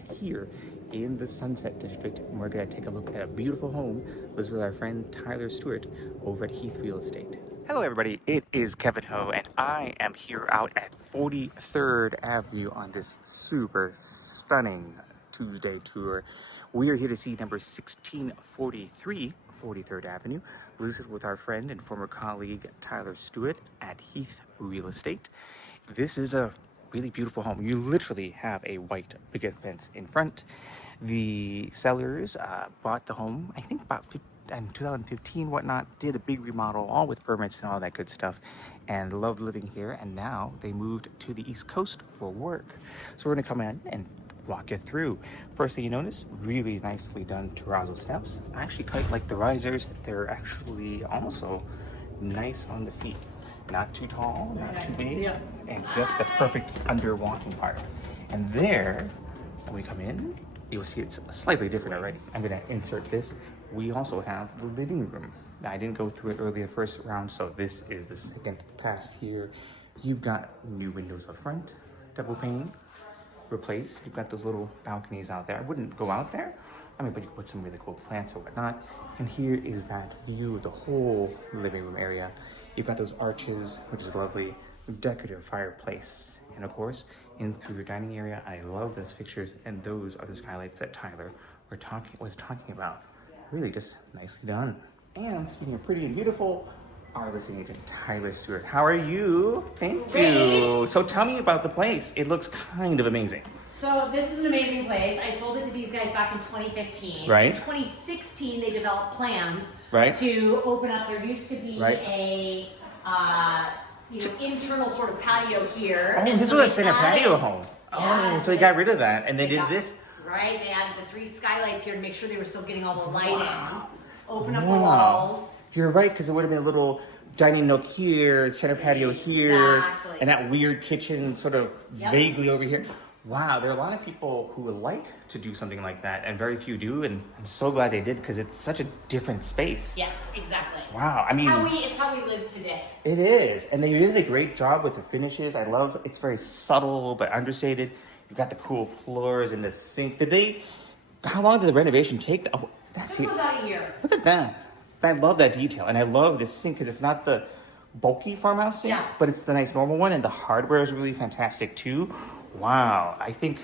out here in the Sunset District, and we're gonna take a look at a beautiful home lives with our friend Tyler Stewart over at Heath Real Estate. Hello everybody, it is K.Ho, and I am here out at 43rd Avenue on this super stunning Tuesday tour. We are here to see number 1643 43rd Avenue, listed with our friend and former colleague Tyler Stewart at Heath Real Estate. This is a really beautiful home. You literally have a white picket fence in front. The sellers bought the home, I think about in 2015, whatnot, did a big remodel, all with permits and all that good stuff, and loved living here. And now they moved to the East Coast for work. So we're gonna come in and walk you through. First thing you notice, really nicely done terrazzo steps. I actually quite like the risers. They're actually also nice on the feet. Not too tall, not too big, and just the perfect under walking part. And there, when we come in, you'll see it's slightly different already. I'm gonna insert this. We also have the living room. Now, I didn't go through it early the first round, so this is the second pass here. You've got new windows up front, double pane, replaced. You've got those little balconies out there. I wouldn't go out there, but you could put some really cool plants or whatnot. And here is that view of the whole living room area. You've got those arches, which is lovely, decorative fireplace. And of course, in through your dining area, I love those fixtures, and those are the skylights that Tyler was talking about. Really just nicely done. And speaking of pretty and beautiful, our listing agent, Tyler Stewart. How are you? Thank you. So tell me about the place. It looks kind of amazing. So this is an amazing place. I sold it to these guys back in 2015. Right. In 2016, they developed plans Right. to open up. There used to be Right. a internal sort of patio here. Oh, And this so was a they center added- patio home. Yeah, Oh, so they got rid of that, and they did got- this. Right, they added the 3 skylights here to make sure they were still getting all the light in. Open up the Wow. walls. You're right, because it would have been a little dining nook here, center patio here, Exactly. and that weird kitchen sort of Yep. vaguely over here. Wow, there are a lot of people who would like to do something like that, and very few do, and I'm so glad they did, because it's such a different space. Yes, exactly. Wow, I mean, It's how we live today. it is, and they did a great job with the finishes. I love it's very subtle but understated. You've got the cool floors and the sink. How long did the renovation take? Oh, that's Took about a year. Look at that. I love that detail, and I love this sink because it's not the bulky farmhouse sink, Yeah. but it's the nice normal one, and the hardware is really fantastic too. Wow, I think,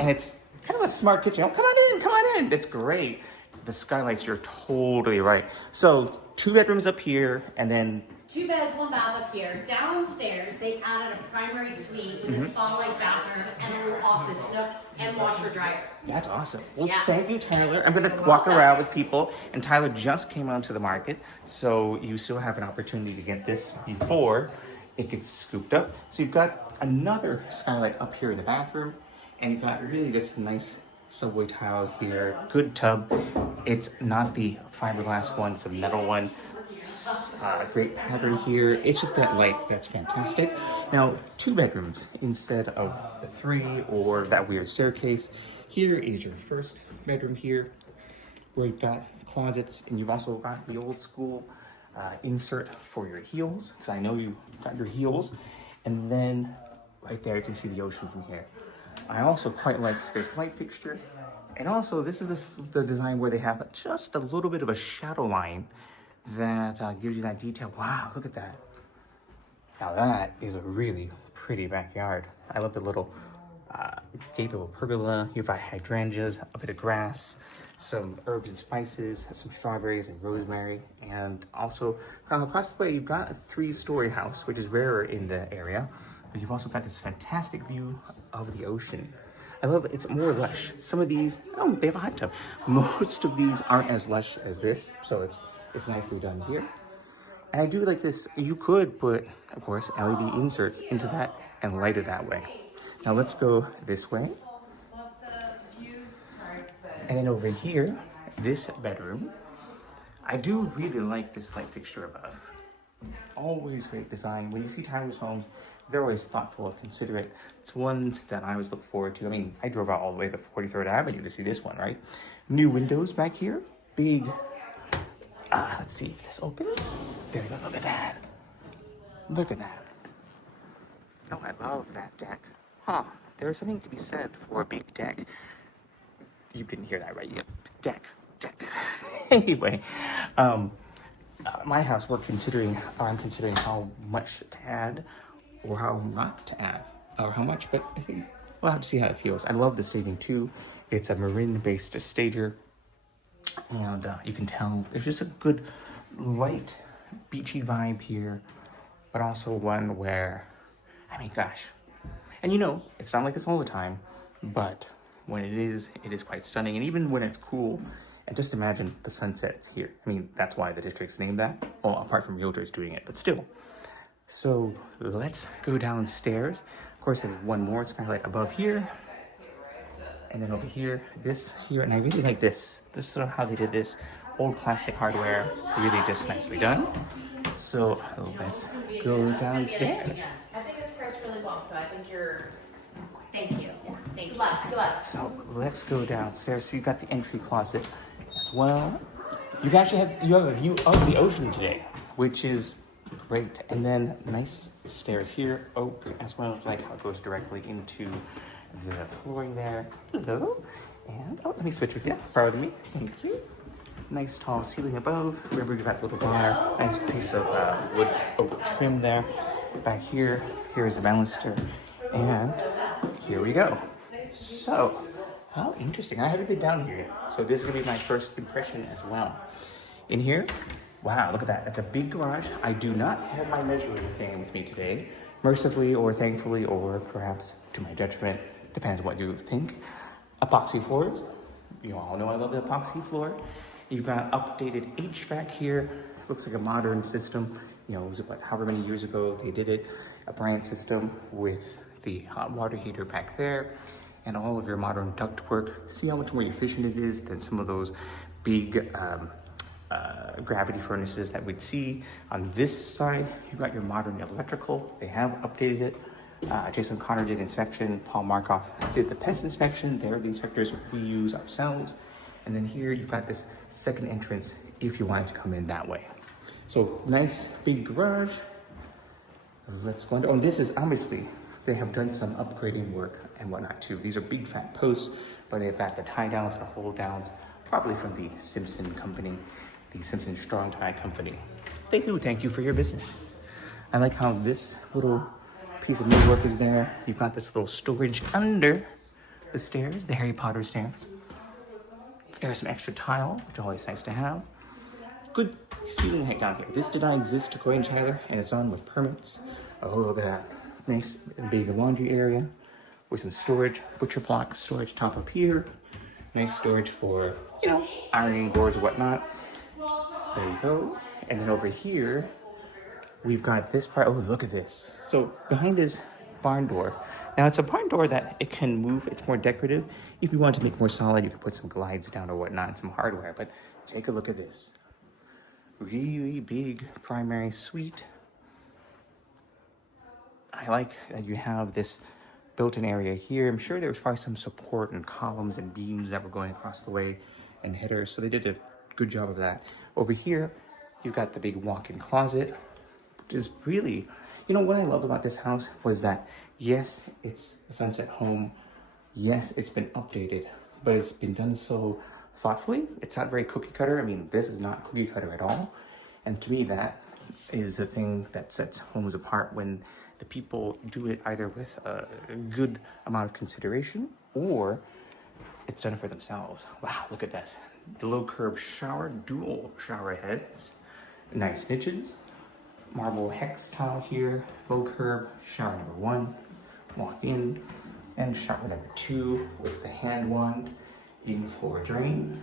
and it's kind of a smart kitchen. Oh, come on in, it's great. The skylights, you're totally right. So 2 bedrooms up here, and then 2 beds, 1 bath up here. Downstairs, they added a primary suite with a spa-like bathroom and a little office nook and washer dryer. that's awesome. Well, Yeah. thank you, Tyler. I'm gonna walk around with people, and Tyler just came onto the market, so you still have an opportunity to get this before it gets scooped up. So you've got another skylight up here in the bathroom, and you've got really this nice subway tile here, good tub. It's not the fiberglass one, it's a metal one. Great pattern here. It's just that light that's fantastic. Now, 2 bedrooms instead of the 3 or that weird staircase. Here is your first bedroom here, where you've got closets, and you've also got the old school insert for your heels, because I know you got your heels. And then right there, you can see the ocean from here. I also quite like this light fixture. And also, this is the design where they have just a little bit of a shadow line that gives you that detail. Wow, look at that. Now that is a really pretty backyard. I love the little gate, little pergola. You've got hydrangeas, a bit of grass, some herbs and spices, some strawberries and rosemary. And also, across the way, you've got a 3-story house, which is rarer in the area. But you've also got this fantastic view of the ocean. I love it. It's more lush. Some of these, they have a hot tub. Most of these aren't as lush as this, so it's nicely done here. And I do like this. You could put, of course, LED inserts into that and light it that way. Now let's go this way. And then over here, this bedroom, I do really like this light fixture above. Always great design. When you see Tyler's homes, they're always thoughtful and considerate. It's one that I always look forward to. I mean, I drove out all the way to 43rd Avenue to see this one, right? New windows back here. Big, let's see if this opens. There we go, look at that. Look at that. Oh, I love that deck. Huh, there is something to be said for a big deck. You didn't hear that right? Yep, deck. Anyway, my house, I'm considering how much to add or how not to add, or how much, but I think we'll have to see how it feels. I love the staging too. It's a Marin-based stager, and you can tell there's just a good light beachy vibe here, but also one where, I mean, gosh, and it's not like this all the time, but when it is quite stunning. And even when it's cool, and just imagine the sunsets here. I mean, that's why the district's named that. Well, apart from realtors doing it, but still. So let's go downstairs. Of course, there's one more skylight above here. And then over here, this here, and I really like this. This is sort of how they did this. Old classic hardware, really just nicely done. So let's go downstairs. I think it's priced really well, so I think you're. Thank you. Thank you. Good luck. So let's go downstairs. So you've got the entry closet as well. You have a view of the ocean today, which is great. And then nice stairs here, oak as well, like how it goes directly into the flooring there. Hello. And let me switch with you. Pardon me. Thank you. Nice tall ceiling above. Remember, you've got the little bar. Nice piece of wood oak trim there. Back here, here's the baluster. And here we go. So, how interesting. I haven't been down here yet. So this is gonna be my first impression as well. In here, wow, look at that. That's a big garage. I do not have my measuring thing with me today. Mercifully or thankfully, or perhaps to my detriment, depends what you think. Epoxy floors. You all know I love the epoxy floor. You've got updated HVAC here. Looks like a modern system. It was about however many years ago they did it. A Bryant system with the hot water heater back there, and all of your modern ductwork. See how much more efficient it is than some of those big gravity furnaces that we'd see. On this side, you've got your modern electrical. They have updated it. Jason Connor did inspection. Paul Markoff did the pest inspection. They're the inspectors we use ourselves. And then here you've got this second entrance if you wanted to come in that way. So nice big garage. Let's go into, oh, this is obviously, they have done some upgrading work and whatnot too. These are big fat posts, but they've got the tie downs and hold downs, probably from the Simpson company, the Simpson Strong Tie company. Thank you for your business. I like how this little piece of millwork is there. You've got this little storage under the stairs, the Harry Potter stairs. There's some extra tile, which is always nice to have. Good ceiling height down here. This did not exist according to Tyler, and it's on with permits. Oh, look at that. Nice big laundry area with some storage, butcher block storage top up here. Nice storage for, ironing boards and whatnot. There you go. And then over here, we've got this part. Oh, look at this. So behind this barn door, now it's a barn door that it can move. It's more decorative. If you want to make it more solid, you can put some glides down or whatnot and some hardware. But take a look at this. Really big primary suite. I like that you have this built-in area here. I'm sure there was probably some support and columns and beams that were going across the way and headers. So they did a good job of that. Over here, you've got the big walk-in closet, which is really, what I love about this house was that, yes, it's a sunset home. Yes, it's been updated, but it's been done so thoughtfully. It's not very cookie cutter. I mean, this is not cookie cutter at all. And to me, that is the thing that sets homes apart, when the people do it either with a good amount of consideration or it's done for themselves. Wow, look at this. The low curb shower, dual shower heads, nice niches, marble hex tile here, low curb, shower number 1, walk in, and shower number 2 with the hand wand, in floor drain.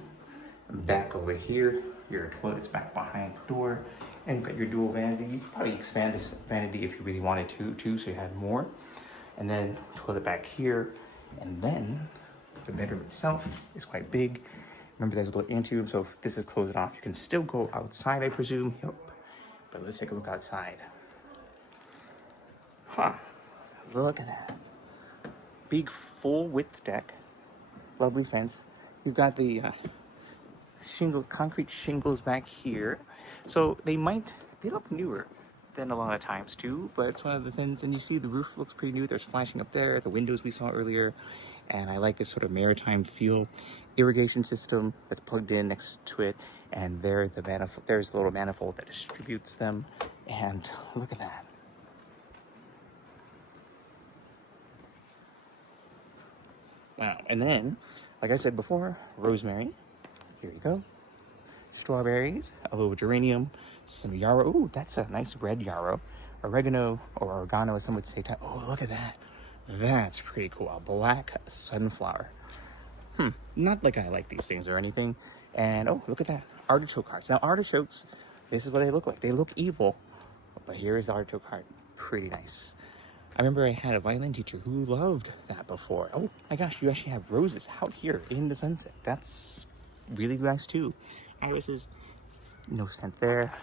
Back over here, your toilet's back behind the door, and you've got your dual vanity. You could probably expand this vanity if you really wanted to, too, so you had more. And then toilet back here, and then the bedroom itself is quite big. Remember, there's a little anteroom, so if this is closed off, you can still go outside, I presume. Yep. But let's take a look outside. Huh. Look at that. Big full width deck. Lovely fence. You've got the concrete shingles back here. So they look newer, than a lot of times too, but it's one of the things. And you see the roof looks pretty new. There's flashing up there, the windows we saw earlier, and I like this sort of maritime feel. Irrigation system that's plugged in next to it, and there's the little manifold that distributes them. And look at that. Wow. And then, like I said before, rosemary. Here you go. Strawberries, a little geranium, some yarrow. Ooh, that's a nice red yarrow. Oregano, or oregano as some would say. Oh, look at that. That's pretty cool. A black sunflower. Not like I like these things or anything. And oh, look at that. Artichoke hearts. Now, artichokes, this is what they look like. They look evil, but here is the artichoke heart. Pretty nice. I remember I had a violin teacher who loved that before. Oh my gosh, you actually have roses out here in the sunset. That's really nice too. Irises, no scent there.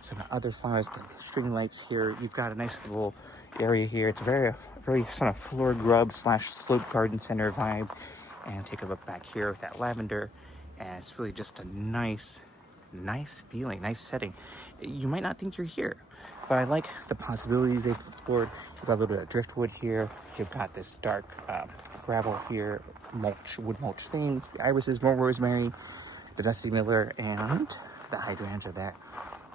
Some other flowers, the string lights here. You've got a nice little area here. It's a very sort of floor grub / slope garden center vibe. And take a look back here with that lavender. And it's really just a nice feeling, nice setting. You might not think you're here, but I like the possibilities they've explored. You've got a little bit of driftwood here. You've got this dark gravel here, wood mulch things, the irises, more rosemary, the dusty miller, and the hydrangea there.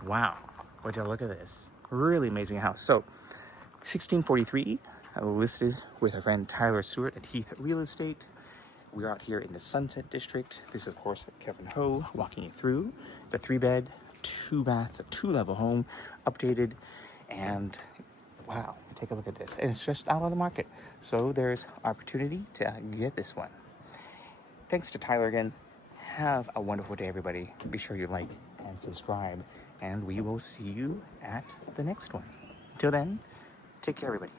Wow, would you look at this? Really amazing house. So, 1643, listed with our friend Tyler Stewart at Heath Real Estate. We're out here in the Sunset District. This is, of course, K.Ho walking you through. It's a 3-bed, 2-bath, 2-level home, updated, and wow, take a look at this. And it's just out on the market. So there's opportunity to get this one. Thanks to Tyler again. Have a wonderful day, everybody. Be sure you like and subscribe, and we will see you at the next one. Until then, take care, everybody.